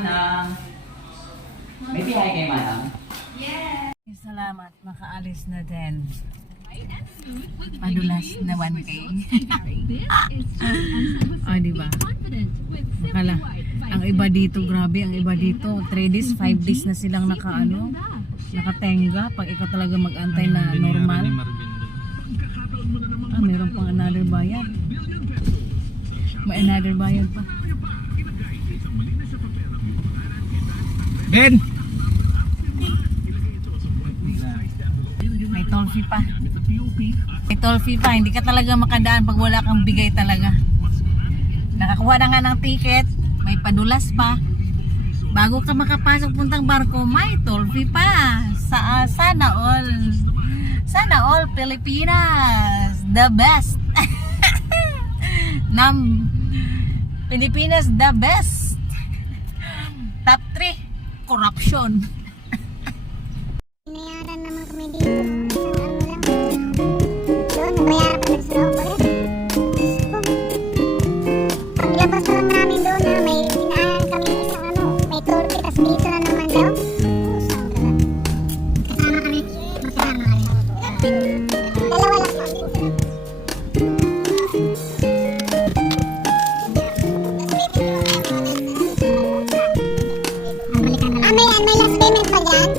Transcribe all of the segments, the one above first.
Manang. May bihay kay Manang? Yes! Salamat, makaalis na din. Padulas na 1K. O, diba? Makala. Ang iba dito, grabe, ang iba dito, 3 days, 5 days na silang nakatenga. Pag ikaw talaga mag-antay na normal. Meron pang another bayad. May another bayad pa. Ben! May toll fee pa. May toll fee pa. Hindi ka talaga makadaan pag wala kang bigay talaga. Nakakuha na nga ng ticket. May padulas pa. Bago ka makapasok puntang barko, may toll fee pa. Sana all. Sana all Pilipinas. The best. Pilipinas the best. Top 3. Corruption. Binayaran naman kami dito. Isang ano lang. Doon, nabayaran kami sa loob. Paglabas lang namin doon na may pinaahan kami isang ano. May turkey, tas dito na naman daw. Kasama kami. Masama kami. Dalawa lang kami. May last payment pa dyan?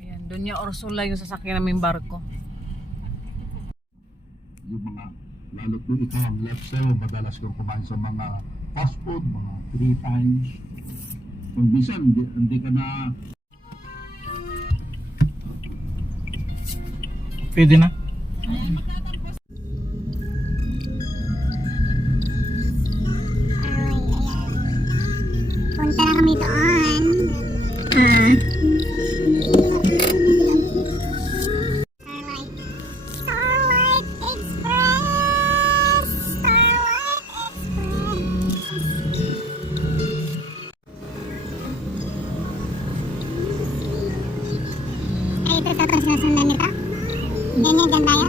Ayan, doon niya Ursula yung sasakyan naming barko. Yung mga, lalo kung ikaw ang left sa'yo, madalas kang kumain sa mga fast food, mga 3 times. Kung minsan, hindi ka na... Pwede na? Punta na kami doon. Starlight Express! Starlight Express! Ay, ito tapos nasundan nito? Ganyan, dyan tayo?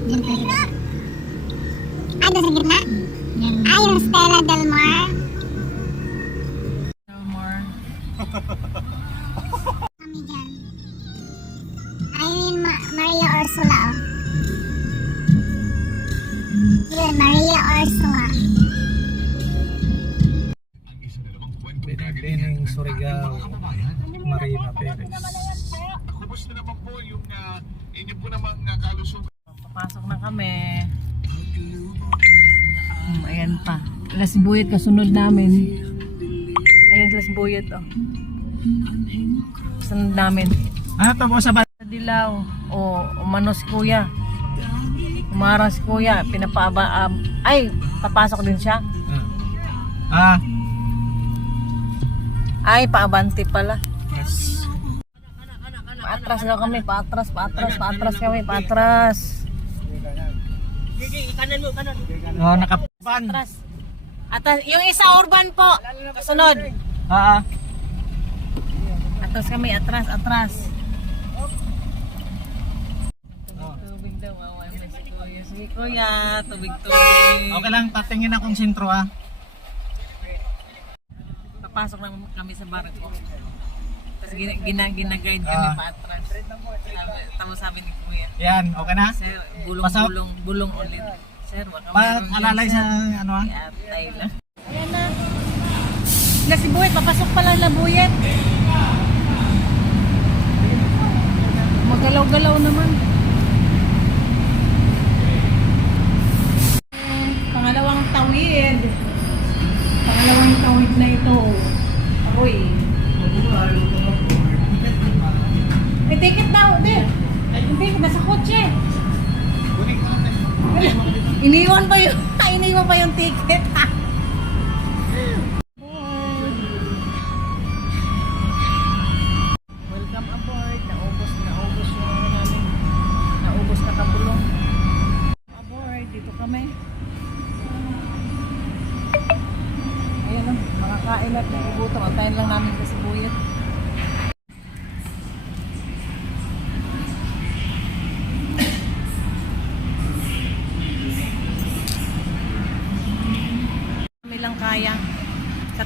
Ah, doon sa gitna? Ah, yung Stella Del Mar? Kami dyan. Ayun, Maria Ursula, oh. Yun, Maria Ursula. Bening Surigao, Marina Perez. Kumusta naman po yung inyo po namang kalusugan? Papasok na kami. Ayan pa. Lasbuyat kasunod namin. Ayan Lasbuyat, oh. Kasunod namin. Ano to po sa bat? Sa Dilaw. Umanos kuya. Umaras kuya. Pinapaaba. Ay, papasok din siya. Ay, paabante pala. Yes. Paatras daw kami. Paatras kami. Paatras. Oh, nakapan. Atras. Yung isa urban po. Kasunod. Atras kami. Atras. Tubig daw. Sige kuya. Tubig. Okay lang, tatingin akong sentro Papasok lang kami sa barko. Tapos gina-guide kami paatras. Tama sabi ni kuya. Yan, okay na? Sir, Pasok. bulong ulit. Sir, baka Alalay sa ano Atay lang. Ayan na. Lasbuyat, papasok pa lang Labuyat. Magalaw-galaw naman. Pangalawang tawid na ito. Aroy. May ticket daw, di. Hindi, nasa kotse. Iniwan pa yung ticket. Welcome aboard. Naubos yung namin. Naubos na kabulong. Aboard, dito kami. Ayan o, makakain at nagugutom. Antayin lang namin kasi buyat.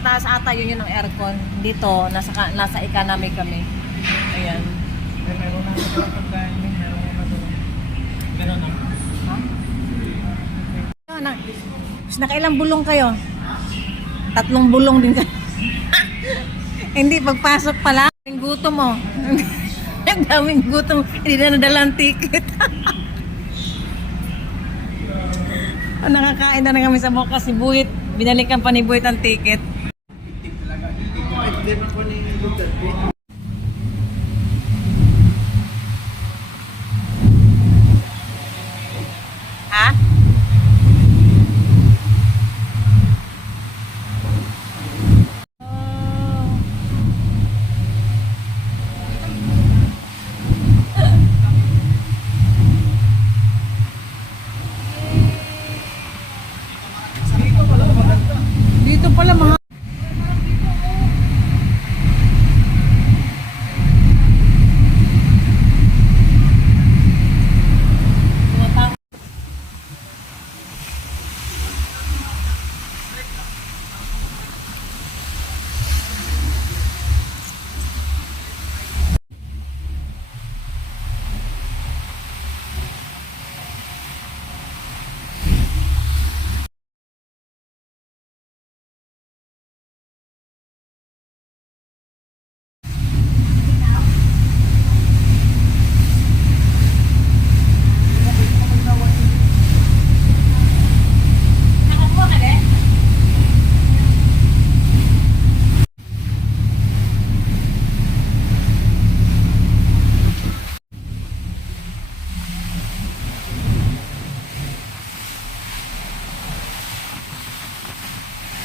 taas ata yun ang aircon. Dito, nasa economy kami. Ayan. Meron na ito pagkain. Meron na ito. Meron na. Ha? Nakailang bulong kayo? 3 bulong din kayo. Hindi, pagpasok pa lang. Ang gutom mo. Ang daming gutom. Hindi na nadala ang ticket. Nakakain na kami sa Mocha si Buhit. Binalikan pa ni Buhit ang ticket. Ha? Dito pala mga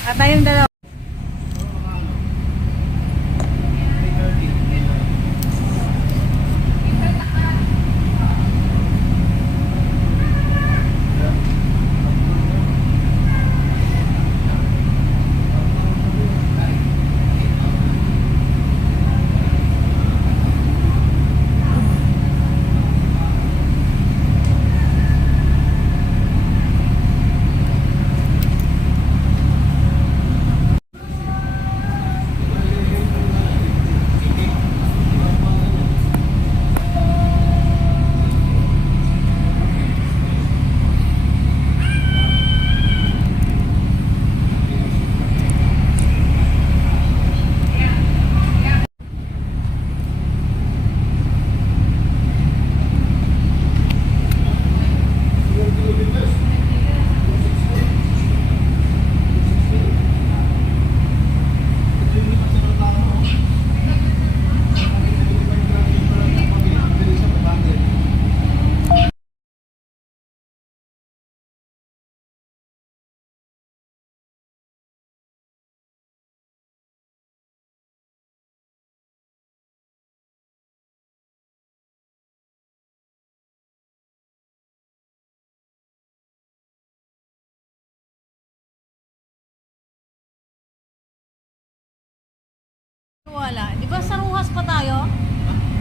at tayong dalawa. Wala. Di ba sa Ruhas pa tayo?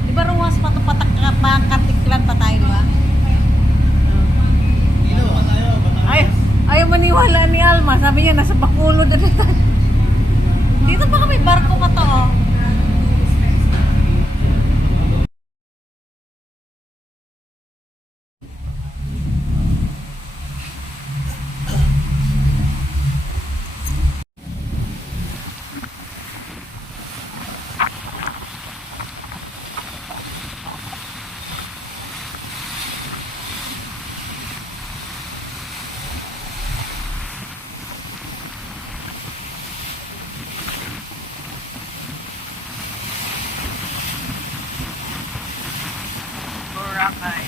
Di ba Ruhas pa ito patakatiklan pa tayo, di ba? Ayaw maniwala ni Alma. Sabi niya, nasa Bacolod na tayo. Dito pa kami, barko pa to, oh. Boracay.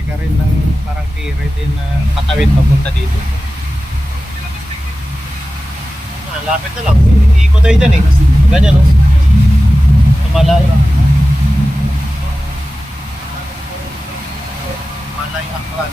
Sakay ka rin ng parang ferry din na patawid papunta dito. Lapit na lang. Iikot tayo dyan eh. Ganyan no? Malayo. Malay Aklan.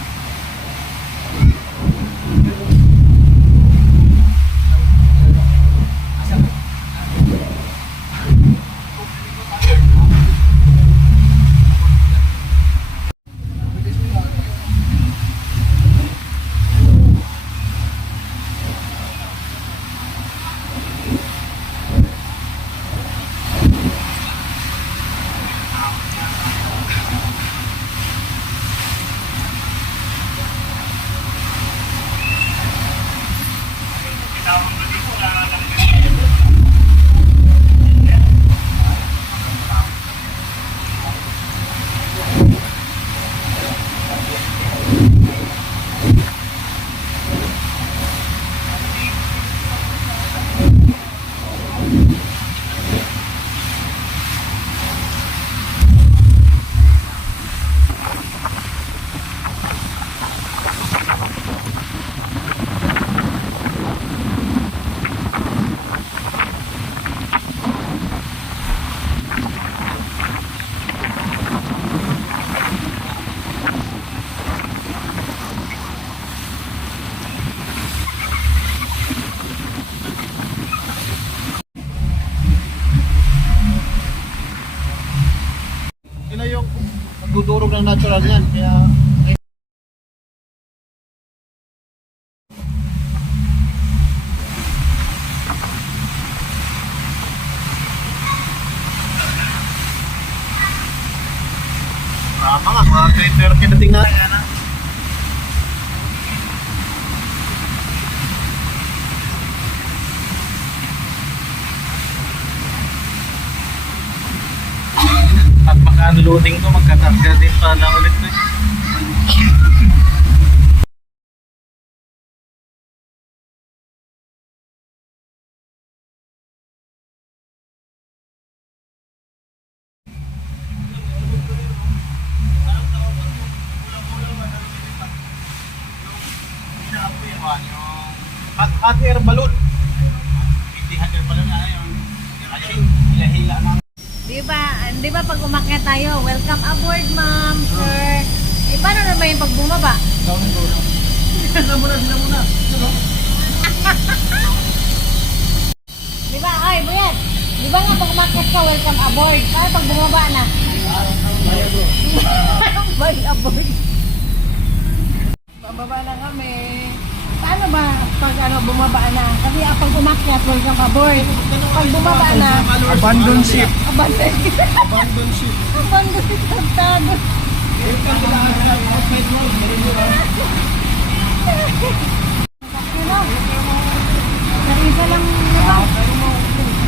Yun na yung nagdudurog ng natural yan. Kaya tama nga, mga 3:30 dating na. At maka-unloading ko, magkakarga din pala ulit na. Hot air balloon. Hindi hot air balloon na yun. Hila-hila na. Di ba pag umakyat tayo, welcome aboard ma'am, sir. Eh paano naman yung pag bumaba? Sila muna. Di ba, ay Buyat, di ba nga pag umakyat ka, welcome aboard. Paano pag bumaba na? Bay aboard. Bababa na kami. Paano ba pag bumaba na? Kasi pag umakyat, welcome aboard. Pag bumaba na, Abandon ship. abandon. Abandon ship. Abandon si Tartado. Ano? Narisa lang, di ba?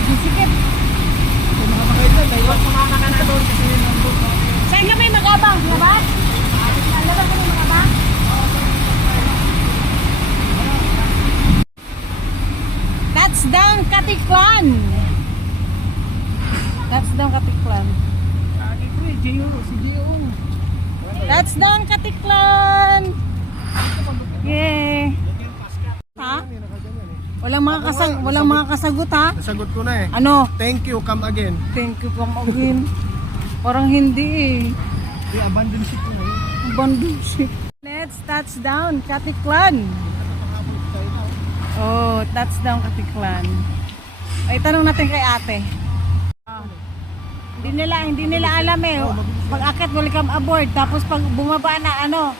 Sisikip. Saan kami mag-abang? Labas? Labas kami mag-abang? Touchdown Katiklan! Touchdown Katiklan. Touchdown Katiklan! Yay! Ha? Walang mga kasagot ha? Nasagot ko na eh. Ano? Thank you, come again. Thank you come again. Parang hindi eh. Yung abandon ship ko ngayon. Abandon ship. Let's touchdown Katiklan. Oh, touchdown Katiklan. Ay, tanong natin kay ate. Hindi nila alam eh. Pag akit, welcome aboard. Tapos pag bumaba na,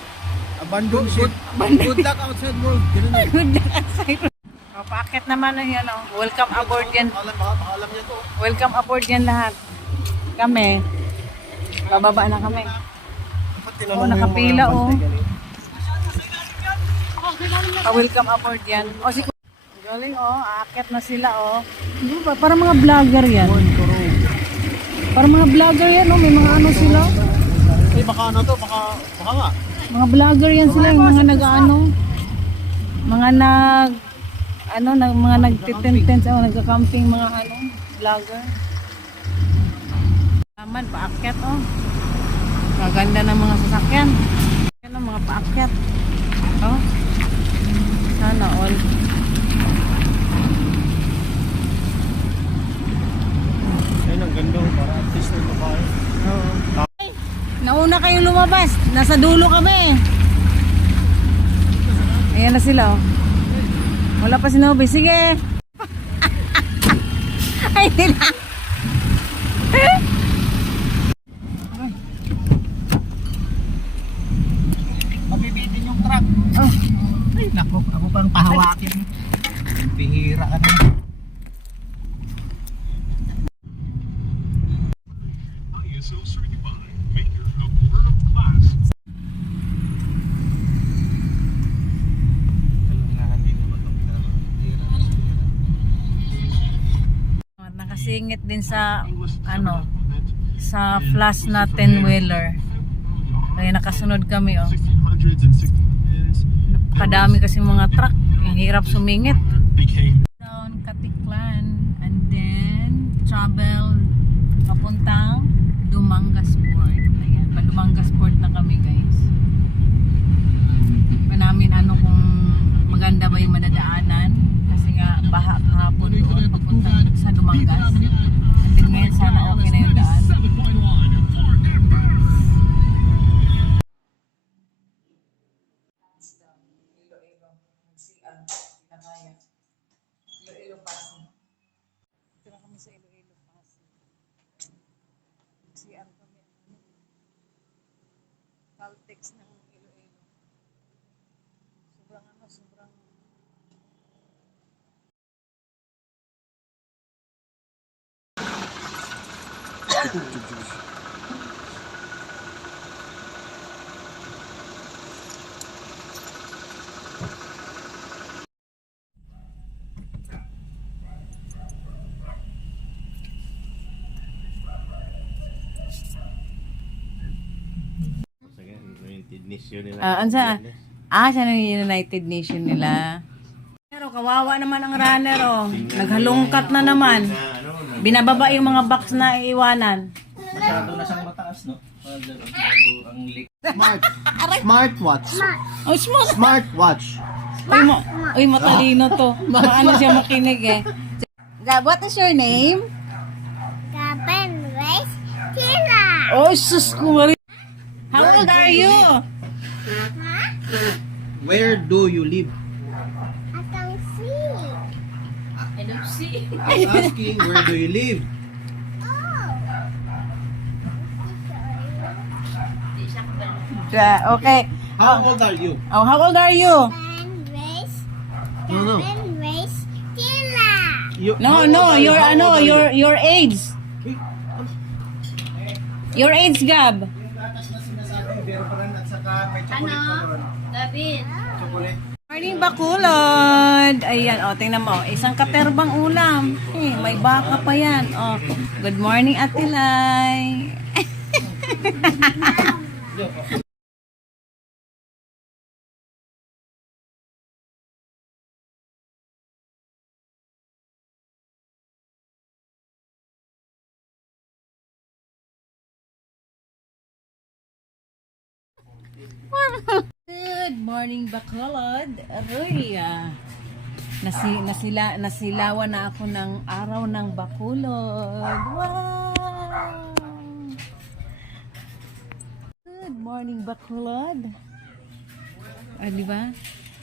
Abandon ship. Good luck outside world. Ganun na. good luck outside. O, paakit naman na yan. Welcome aboard yan. Alam niya to. Welcome aboard yan lahat. Kami. Bababa na kami. Oh, nakapila oh. Welcome aboard yan. O, si galing oh. Aakit na sila oh. Diba? Parang mga vlogger yan. Parang mga vlogger yan oh. May mga ano sila. Eh, baka ano to? Baka nga. Mga vlogger yan sila. Yung mga nag-ano. Mga mga nagtitentens o nagka-camping mga vlogger. Naman, paakyat oh. Maganda ng mga sasakyan. Nasa dulo kami. Ayan na sila oh. Wala pa si Nobe. Sige. Ay, nila. Mabibitin yung truck. Oh. Ay, naku, ako pang pahawakin. Bihira ka na. ISO certified maker of world class. Kailangan din naman itong Nakasingit din sa ano sa flash na 10-wheeler. Kaya nakasunod kami oh. 1600s and 1600s Napakadami kasi mga truck. Ang hirap sumingit. became Down Katiklan and then travel papuntang Dumangas Port. Ayan, pa Dumangas Port na kami guys. Pa namin ano kung maganda ba yung madadaanan kasi nga baha kahapon doon papuntang sa Dumangas. And then ngayon sana okay na yung daan. 7.1 Caltex ng Iloilo. Sobrang ano, sobrang United Nation nila. ansa? Siya na yung United Nation nila. Pero kawawa naman ang runner oh. Naghalungkat na naman. Binababa yung mga box na iiwanan. Masyado na siyang mataas, no? Ang leak. Smartwatch. Oh, smart. Smartwatch. Uy, matalino to. Paano siya makinig eh. Gab, what is your name? Gaben Race Tila. Oh, sus kumari. How old are you? Where do you live? Atang see. I'm asking, where do you live? Okay. How old are you? Oh, how old are you? Gaben Race. No. Gaben Race Tila. No, no, your age. Your age, Gab. Morning, Bacolod. Ayan, oh, tingnan mo. Isang katerbang ulam. May baka pa yan. Oh, good morning, Ate Lai. Good morning, Bacolod. Aroy, nasilawan na ako ng araw ng Bacolod. Wow! Good morning, Bacolod. Di ba?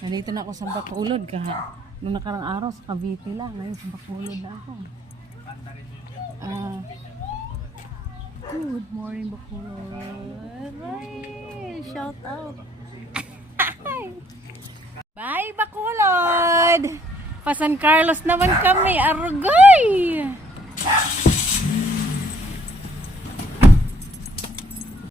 Nandito na ako sa Bacolod noong nakarang araw sa Cavite lang. Ngayon sa Bacolod na ako. Good morning, Bacolod. Ay, shout out. Bye, Bacolod! Pa San Carlos naman kami, Arugay!